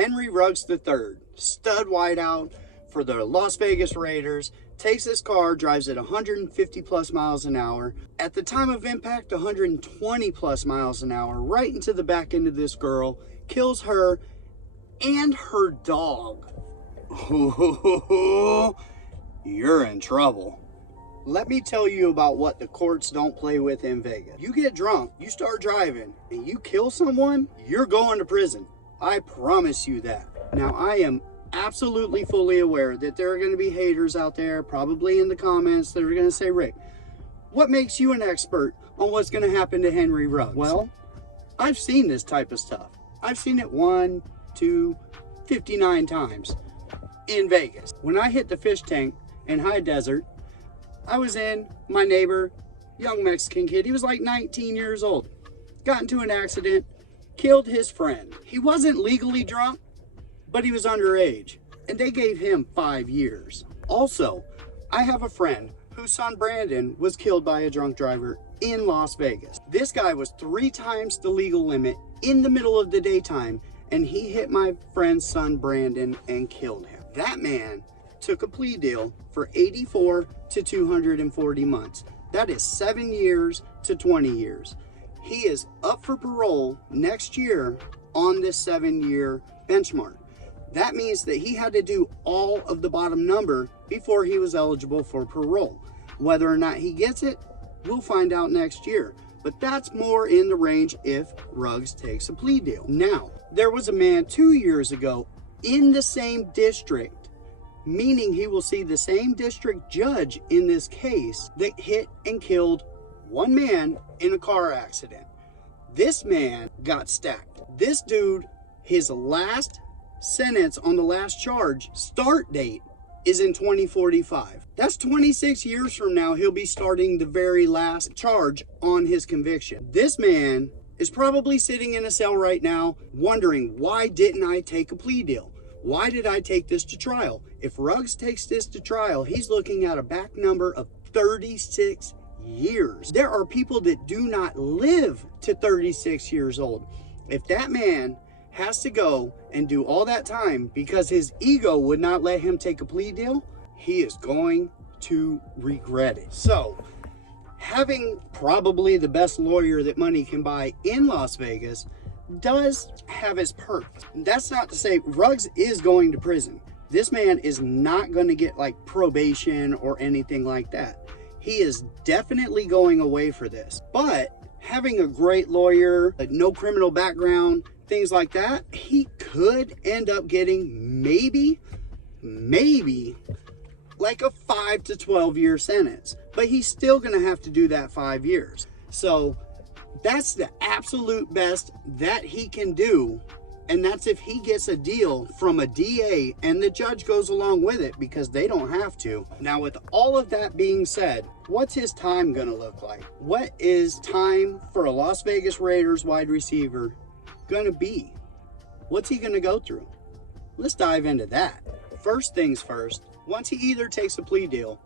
Henry Ruggs III, stud wideout for the Las Vegas Raiders, takes his car, drives at 150 plus miles an hour. At the time of impact, 120 plus miles an hour, right into the back end of this girl, kills her and her dog. You're in trouble. Let me tell you about what the courts don't play with in Vegas. You get drunk, you start driving, and you kill someone, you're going to prison. I promise you that. Now, I am absolutely fully aware that there are going to be haters out there, probably in the comments, that are going to say, Rick, what makes you an expert on what's going to happen to Henry Ruggs? Well, I've seen this type of stuff. I've seen it 1, 2, 59 times in Vegas. When I hit the fish tank in High Desert, I was in my neighbor, young Mexican kid. He was like 19 years old. Got into an accident, killed his friend. He wasn't legally drunk, but he was underage, and they gave him 5 years. Also, I have a friend whose son Brandon was killed by a drunk driver in Las Vegas. This guy was 3 times the legal limit in the middle of the daytime, and he hit my friend's son Brandon and killed him. That man took a plea deal for 84 to 240 months. That is 7 years to 20 years. He is up for parole next year on this 7-year benchmark. That means that he had to do all of the bottom number before he was eligible for parole. Whether or not he gets it, we'll find out next year. But that's more in the range if Ruggs takes a plea deal. Now, there was a man 2 years ago in the same district, meaning he will see the same district judge in this case, that hit and killed one man in a car accident. This man got stacked. This dude, his last sentence on the last charge, start date is in 2045. That's 26 years from now. He'll be starting the very last charge on his conviction. This man is probably sitting in a cell right now wondering, why didn't I take a plea deal? Why did I take this to trial? If Ruggs takes this to trial, he's looking at a back number of 36 years. There are people that do not live to 36 years old. If that man has to go and do all that time because his ego would not let him take a plea deal, he is going to regret it. So, having probably the best lawyer that money can buy in Las Vegas does have its perks. That's not to say Ruggs is going to prison. This man is not going to get like probation or anything like that. He is definitely going away for this. But having a great lawyer, no criminal background, things like that, he could end up getting maybe like a 5 to 12 year sentence. But he's still going to have to do that 5 years. So that's the absolute best that he can do. And that's if he gets a deal from a DA and the judge goes along with it, because they don't have to. Now, with all of that being said, what's his time going to look like? What is time for a Las Vegas Raiders wide receiver going to be? What's he going to go through? Let's dive into that. First things first, once he either takes a plea deal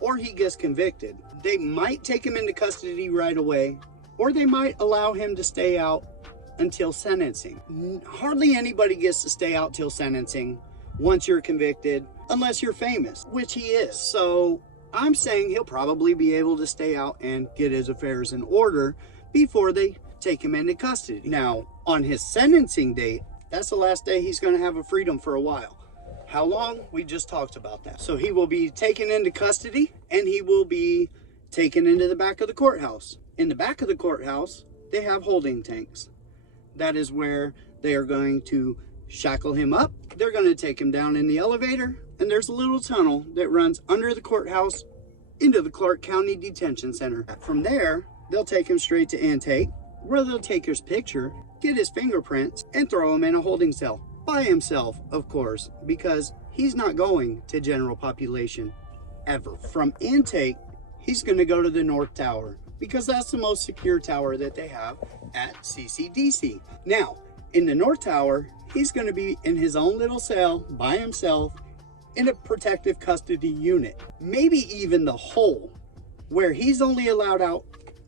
or he gets convicted, they might take him into custody right away, or they might allow him to stay out until sentencing. Hardly anybody gets to stay out till sentencing once you're convicted, unless you're famous, which he is. So I'm saying he'll probably be able to stay out and get his affairs in order before they take him into custody. Now, on his sentencing date, that's the last day he's going to have a freedom for a while. How long? We just talked about that. So he will be taken into custody, and he will be taken into the back of the courthouse. In the back of the courthouse, they have holding tanks. That is where they are going to shackle him up. They're going to take him down in the elevator, and there's a little tunnel that runs under the courthouse into the Clark County Detention Center. From there, they'll take him straight to intake, where they'll take his picture, get his fingerprints, and throw him in a holding cell. By himself, of course, because he's not going to general population ever. From intake, he's going to go to the North Tower, because that's the most secure tower that they have at CCDC. Now, in the North Tower, he's going to be in his own little cell by himself in a protective custody unit. Maybe even the hole, where he's only allowed out,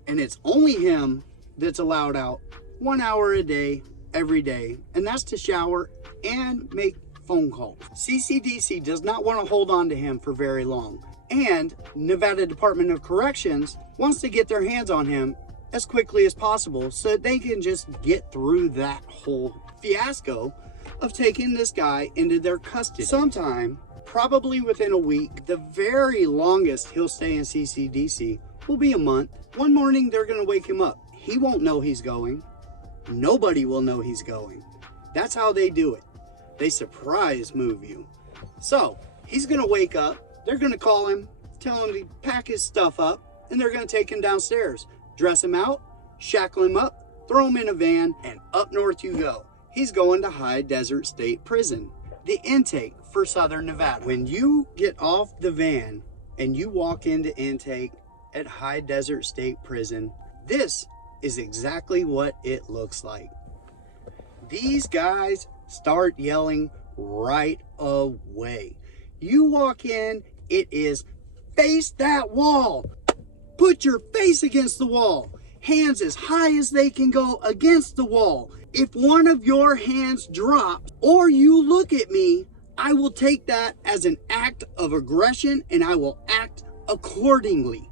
and it's only him that's allowed out 1 hour a day, every day. And that's to shower and make phone calls. CCDC does not want to hold on to him for very long, and Nevada Department of Corrections wants to get their hands on him as quickly as possible so that they can just get through that whole fiasco of taking this guy into their custody. Sometime, probably within a week, the very longest he'll stay in CCDC will be a month. One morning, they're going to wake him up. He won't know he's going. Nobody will know he's going. That's how they do it. They surprise move you. So he's going to wake up. They're going to call him, tell him to pack his stuff up, and they're going to take him downstairs, dress him out, shackle him up, throw him in a van, and up north you go. He's going to High Desert State Prison, the intake for Southern Nevada. When you get off the van and you walk into intake at High Desert State Prison, this is exactly what it looks like. These guys start yelling right away. You walk in, it is face that wall. Put your face against the wall. Hands as high as they can go against the wall. If one of your hands drops or you look at me, I will take that as an act of aggression and I will act accordingly.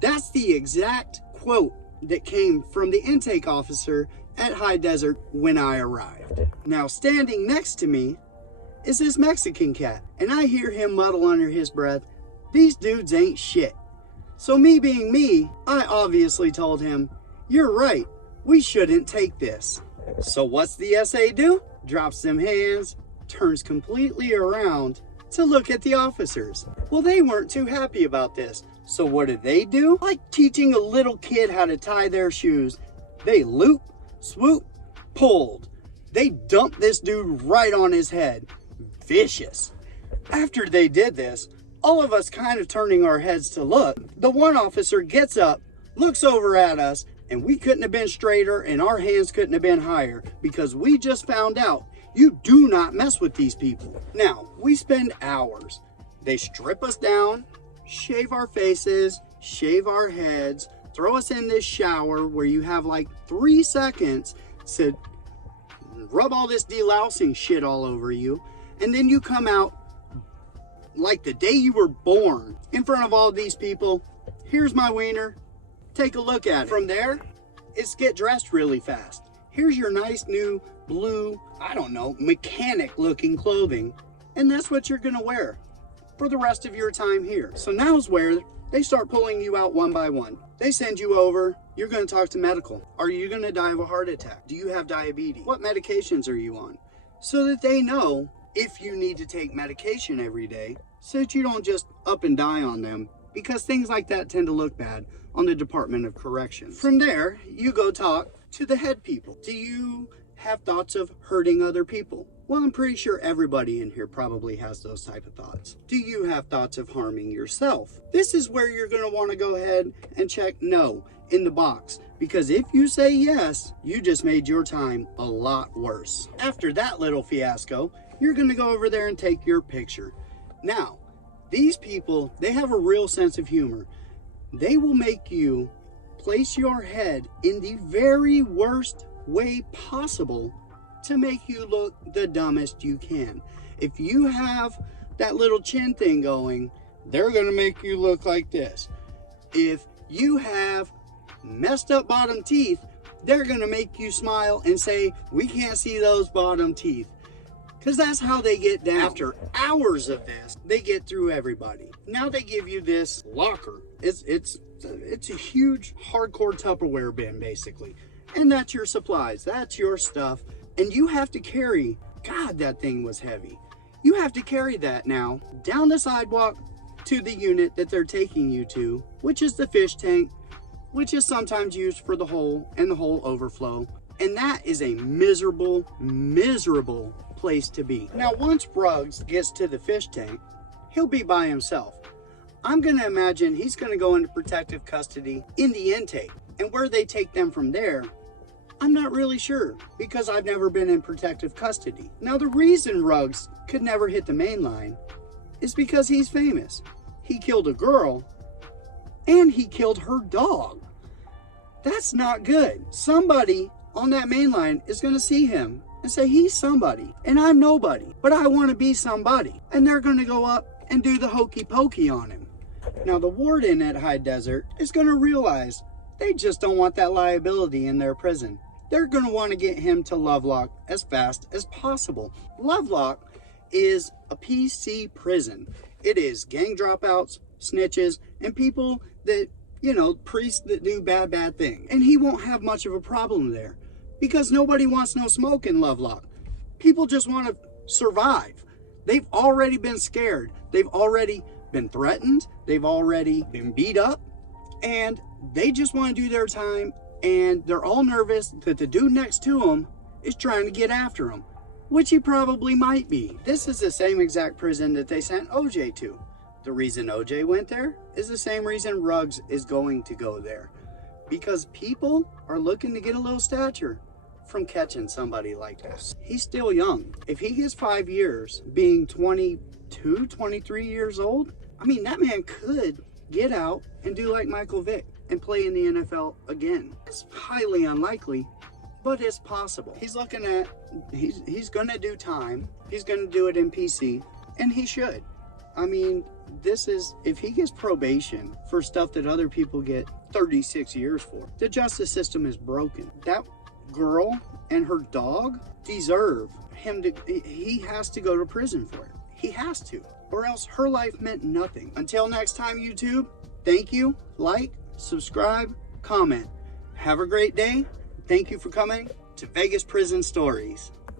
That's the exact quote that came from the intake officer at High Desert when I arrived. Now, standing next to me is this Mexican cat, and I hear him mutter under his breath, "These dudes ain't shit." So me being me, I obviously told him, "You're right, we shouldn't take this." So what's the SA do? Drops them hands, turns completely around to look at the officers. Well, they weren't too happy about this. So what do? Like teaching a little kid how to tie their shoes, they loop, swoop, pulled. They dumped this dude right on his head. Vicious. After they did this, all of us kind of turning our heads to look, the one officer gets up, looks over at us, and we couldn't have been straighter and our hands couldn't have been higher because we just found out you do not mess with these people. Now, we spend hours. They strip us down, shave our faces, shave our heads, throw us in this shower where you have like 3 seconds to rub all this delousing shit all over you, and then you come out like the day you were born in front of all these people. Here's my wiener, take a look at it. From there, it's get dressed really fast. Here's your nice new blue, I don't know, mechanic looking clothing, and that's what you're gonna wear for the rest of your time here. So now's where they start pulling you out one by one. They send you over, you're gonna talk to medical. Are you gonna die of a heart attack? Do you have diabetes? What medications are you on? So that they know if you need to take medication every day, so that you don't just up and die on them, because things like that tend to look bad on the Department of Corrections. From there, you go talk to the head people. Do you have thoughts of hurting other people? Well, I'm pretty sure everybody in here probably has those type of thoughts. Do you have thoughts of harming yourself? This is where you're gonna wanna go ahead and check no in the box, because if you say yes, you just made your time a lot worse. After that little fiasco, you're gonna go over there and take your picture. Now, these people, they have a real sense of humor. They will make you place your head in the very worst way possible to make you look the dumbest you can. If you have that little chin thing going, they're gonna make you look like this. If you have messed up bottom teeth, they're gonna make you smile and say, "We can't see those bottom teeth." Because that's how they get down. After hours of this, they get through everybody. Now they give you this locker. It's a huge hardcore Tupperware bin, basically. And that's your supplies, that's your stuff. And you have to carry, God, that thing was heavy. You have to carry that now down the sidewalk to the unit that they're taking you to, which is the fish tank, which is sometimes used for the hole and the hole overflow. And that is a miserable, miserable place to be. Now, once Bruggs gets to the fish tank, he'll be by himself. I'm gonna imagine he's gonna go into protective custody in the intake. And where they take them from there, I'm not really sure, because I've never been in protective custody. Now, the reason Ruggs could never hit the main line is because he's famous. He killed a girl, and he killed her dog. That's not good. Somebody on that main line is going to see him and say, he's somebody and I'm nobody, but I want to be somebody. And they're going to go up and do the hokey pokey on him. Now the warden at High Desert is going to realize they just don't want that liability in their prison. They're going to want to get him to Lovelock as fast as possible. Lovelock is a PC prison. It is gang dropouts, snitches, and people that, you know, priests that do bad things. And he won't have much of a problem there because nobody wants no smoke in Lovelock. People just want to survive. They've already been scared. They've already been threatened. They've already been beat up, and they just want to do their time, and they're all nervous that the dude next to them is trying to get after them, which he probably might be. This is the same exact prison that they sent OJ to. The reason OJ went there is the same reason Ruggs is going to go there, because people are looking to get a little stature from catching somebody like this. He's still young. If he gets 5 years, being 22, 23 years old, I mean, that man could get out and do like Michael Vick and play in the NFL again. It's highly unlikely, but it's possible. He's looking at, he's gonna do time. He's gonna do it in PC, and he should. I mean, this is, if he gets probation for stuff that other people get 36 years for, the justice system is broken. That girl and her dog deserve him to, he has to go to prison for it. He has to, or else her life meant nothing. Until next time, YouTube, thank you. Like, subscribe, comment. Have a great day. Thank you for coming to Vegas Prison Stories.